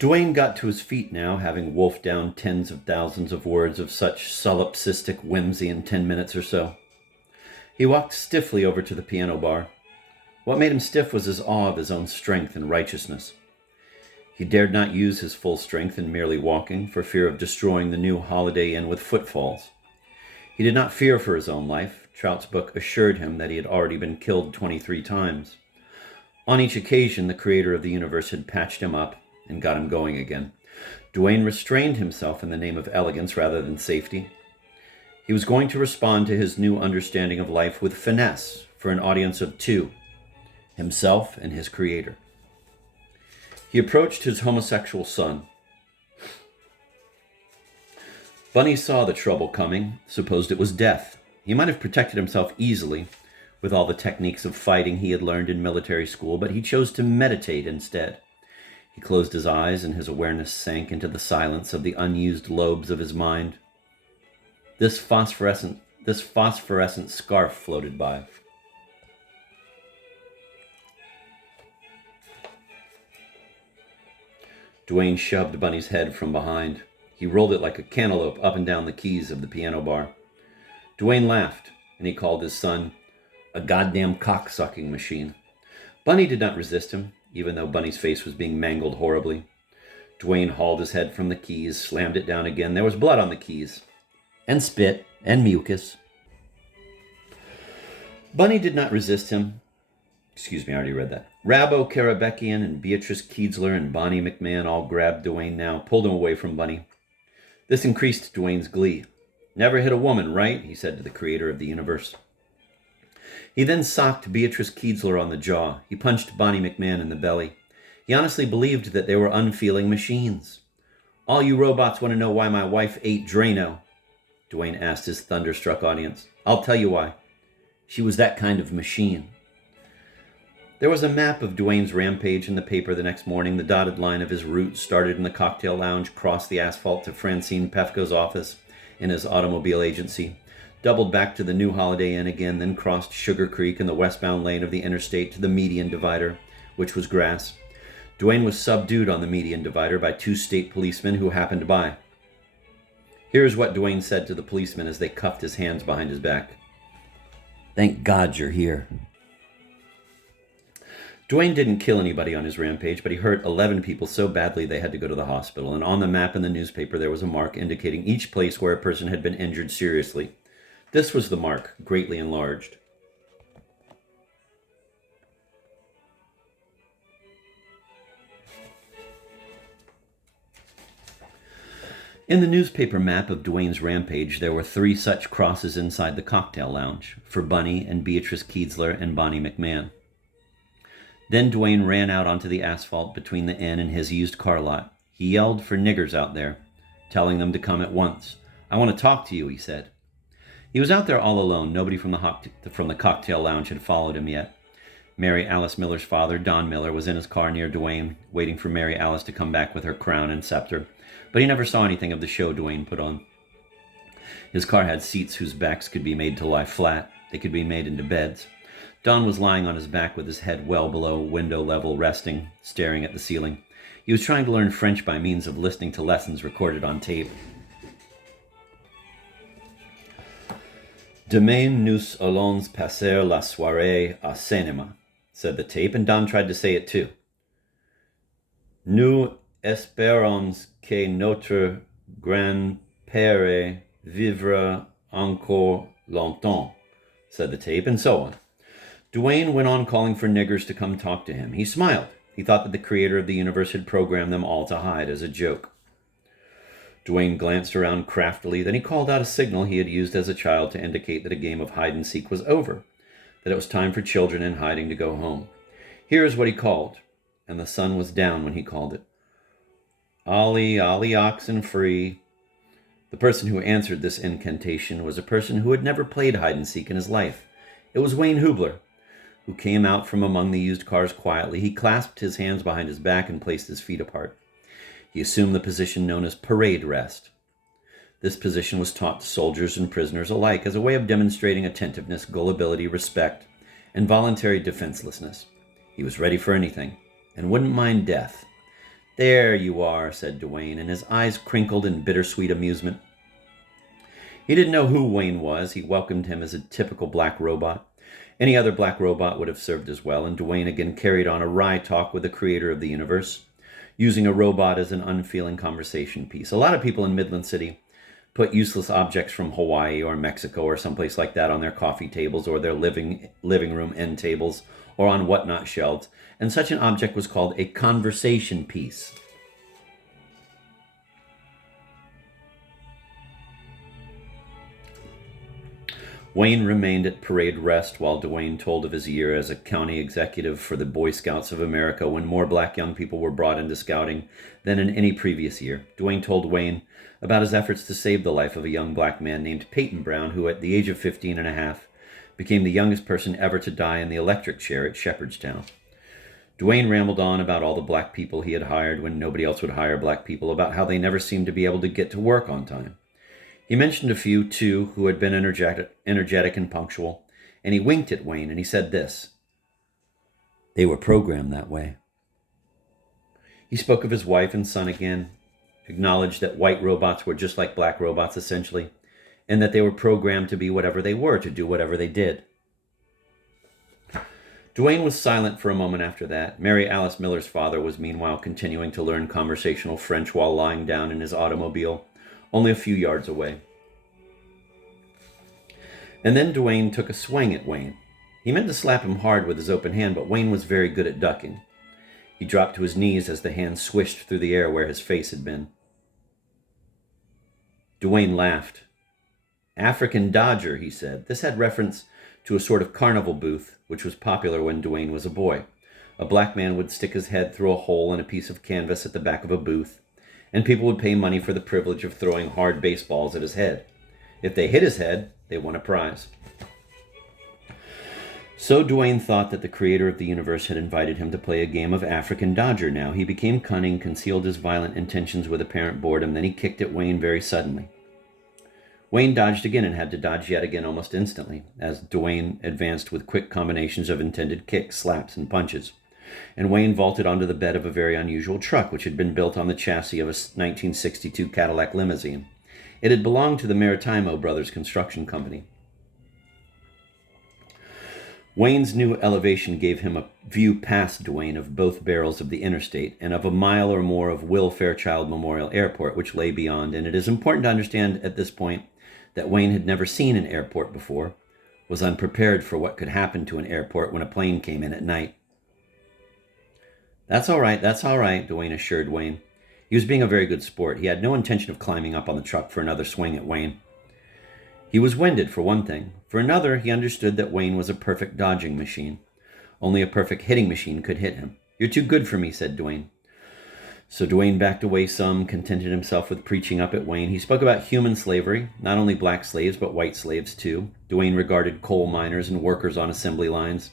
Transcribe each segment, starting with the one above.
Duane got to his feet now, having wolfed down tens of thousands of words of such solipsistic whimsy in 10 minutes or so. He walked stiffly over to the piano bar. What made him stiff was his awe of his own strength and righteousness. He dared not use his full strength in merely walking, for fear of destroying the new Holiday Inn with footfalls. He did not fear for his own life. Trout's book assured him that he had already been killed 23 times. On each occasion, the creator of the universe had patched him up and got him going again. Duane restrained himself in the name of elegance rather than safety. He was going to respond to his new understanding of life with finesse for an audience of two, himself and his creator. He approached his homosexual son. Bunny saw the trouble coming, supposed it was death. He might have protected himself easily with all the techniques of fighting he had learned in military school, but he chose to meditate instead. He closed his eyes and his awareness sank into the silence of the unused lobes of his mind. This phosphorescent scarf floated by. Duane shoved Bunny's head from behind. He rolled it like a cantaloupe up and down the keys of the piano bar. Duane laughed, and he called his son a goddamn cock-sucking machine. Bunny did not resist him, even though Bunny's face was being mangled horribly. Duane hauled his head from the keys, slammed it down again. There was blood on the keys, and spit, and mucus. Bunny did not resist him. Excuse me, I already read that. Rabo Karabekian and Beatrice Kiedzler and Bonnie McMahon all grabbed Duane now, pulled him away from Bunny. This increased Duane's glee. Never hit a woman, right? He said to the creator of the universe. He then socked Beatrice Kiedzler on the jaw. He punched Bonnie McMahon in the belly. He honestly believed that they were unfeeling machines. All you robots want to know why my wife ate Drano, Duane asked his thunderstruck audience. I'll tell you why. She was that kind of machine. There was a map of Duane's rampage in the paper the next morning. The dotted line of his route started in the cocktail lounge, crossed the asphalt to Francine Pefko's office in his automobile agency, doubled back to the new Holiday Inn again, then crossed Sugar Creek in the westbound lane of the interstate to the median divider, which was grass. Duane was subdued on the median divider by two state policemen who happened by. Here's what Duane said to the policemen as they cuffed his hands behind his back. Thank God you're here. Duane didn't kill anybody on his rampage, but he hurt 11 people so badly they had to go to the hospital, and on the map in the newspaper there was a mark indicating each place where a person had been injured seriously. This was the mark, greatly enlarged. In the newspaper map of Duane's rampage, there were 3 such crosses inside the cocktail lounge, for Bunny and Beatrice Kiedzler and Bonnie McMahon. Then Duane ran out onto the asphalt between the inn and his used car lot. He yelled for niggers out there, telling them to come at once. I want to talk to you, he said. He was out there all alone. Nobody from the cocktail lounge had followed him yet. Mary Alice Miller's father, Don Miller, was in his car near Duane, waiting for Mary Alice to come back with her crown and scepter, but he never saw anything of the show Duane put on. His car had seats whose backs could be made to lie flat. They could be made into beds. Don was lying on his back with his head well below window level, resting, staring at the ceiling. He was trying to learn French by means of listening to lessons recorded on tape. Demain nous allons passer la soirée à cinéma, said the tape, and Don tried to say it too. Nous espérons que notre grand-père vivra encore longtemps, said the tape, and so on. Duane went on calling for niggers to come talk to him. He smiled. He thought that the creator of the universe had programmed them all to hide as a joke. Duane glanced around craftily. Then he called out a signal he had used as a child to indicate that a game of hide-and-seek was over, that it was time for children in hiding to go home. Here is what he called, and the sun was down when he called it. Ollie, Ollie, oxen free. The person who answered this incantation was a person who had never played hide-and-seek in his life. It was Wayne Hubler, who came out from among the used cars quietly. He clasped his hands behind his back and placed his feet apart. He assumed the position known as parade rest. This position was taught to soldiers and prisoners alike as a way of demonstrating attentiveness, gullibility, respect, and voluntary defenselessness. He was ready for anything and wouldn't mind death. There you are, said Dwayne, and his eyes crinkled in bittersweet amusement. He didn't know who Wayne was. He welcomed him as a typical black robot. Any other black robot would have served as well, and Dwayne again carried on a wry talk with the creator of the universe, using a robot as an unfeeling conversation piece. A lot of people in Midland City put useless objects from Hawaii or Mexico or someplace like that on their coffee tables or their living room end tables or on whatnot shelves, and such an object was called a conversation piece. Wayne remained at parade rest while Dwayne told of his year as a county executive for the Boy Scouts of America when more black young people were brought into scouting than in any previous year. Dwayne told Wayne about his efforts to save the life of a young black man named Peyton Brown, who at the age of 15 and a half became the youngest person ever to die in the electric chair at Shepherdstown. Dwayne rambled on about all the black people he had hired when nobody else would hire black people, about how they never seemed to be able to get to work on time. He mentioned a few, too, who had been energetic and punctual, and he winked at Wayne, and he said this: "They were programmed that way." He spoke of his wife and son again, acknowledged that white robots were just like black robots, essentially, and that they were programmed to be whatever they were, to do whatever they did. Dwayne was silent for a moment after that. Mary Alice Miller's father was meanwhile continuing to learn conversational French while lying down in his automobile, only a few yards away. And then Dwayne took a swing at Wayne. He meant to slap him hard with his open hand, but Wayne was very good at ducking. He dropped to his knees as the hand swished through the air where his face had been. Dwayne laughed. "African Dodger," he said. This had reference to a sort of carnival booth, which was popular when Dwayne was a boy. A black man would stick his head through a hole in a piece of canvas at the back of a booth, and people would pay money for the privilege of throwing hard baseballs at his head. If they hit his head, they won a prize. So Dwayne thought that the creator of the universe had invited him to play a game of African Dodger now. He became cunning, concealed his violent intentions with apparent boredom, then he kicked at Wayne very suddenly. Wayne dodged again and had to dodge yet again almost instantly, as Dwayne advanced with quick combinations of intended kicks, slaps, and punches. And Wayne vaulted onto the bed of a very unusual truck, which had been built on the chassis of a 1962 Cadillac limousine. It had belonged to the Maritimo Brothers Construction Company. Wayne's new elevation gave him a view past Dwayne of both barrels of the interstate and of a mile or more of Will Fairchild Memorial Airport, which lay beyond, and it is important to understand at this point that Wayne had never seen an airport before, was unprepared for what could happen to an airport when a plane came in at night. That's all right, Dwayne assured Wayne. He was being a very good sport. He had no intention of climbing up on the truck for another swing at Wayne. He was winded, for one thing. For another, he understood that Wayne was a perfect dodging machine. Only a perfect hitting machine could hit him. "You're too good for me," said Dwayne. So Dwayne backed away some, contented himself with preaching up at Wayne. He spoke about human slavery, not only black slaves, but white slaves too. Dwayne regarded coal miners and workers on assembly lines,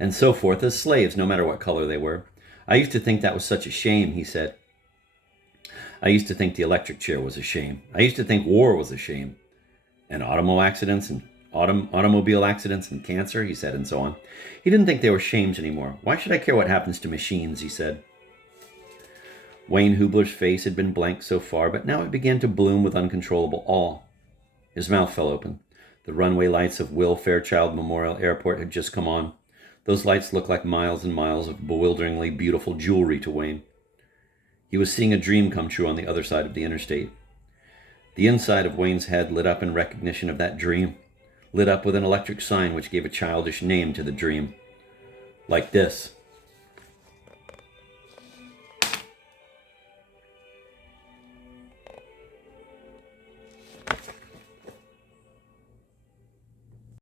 and so forth, as slaves, no matter what color they were. "I used to think that was such a shame," he said. "I used to think the electric chair was a shame. I used to think war was a shame. And automobile accidents and cancer," he said, and so on. He didn't think they were shames anymore. "Why should I care what happens to machines?" he said. Wayne Hubler's face had been blank so far, but now it began to bloom with uncontrollable awe. His mouth fell open. The runway lights of Will Fairchild Memorial Airport had just come on. Those lights looked like miles and miles of bewilderingly beautiful jewelry to Wayne. He was seeing a dream come true on the other side of the interstate. The inside of Wayne's head lit up in recognition of that dream, lit up with an electric sign which gave a childish name to the dream. Like this.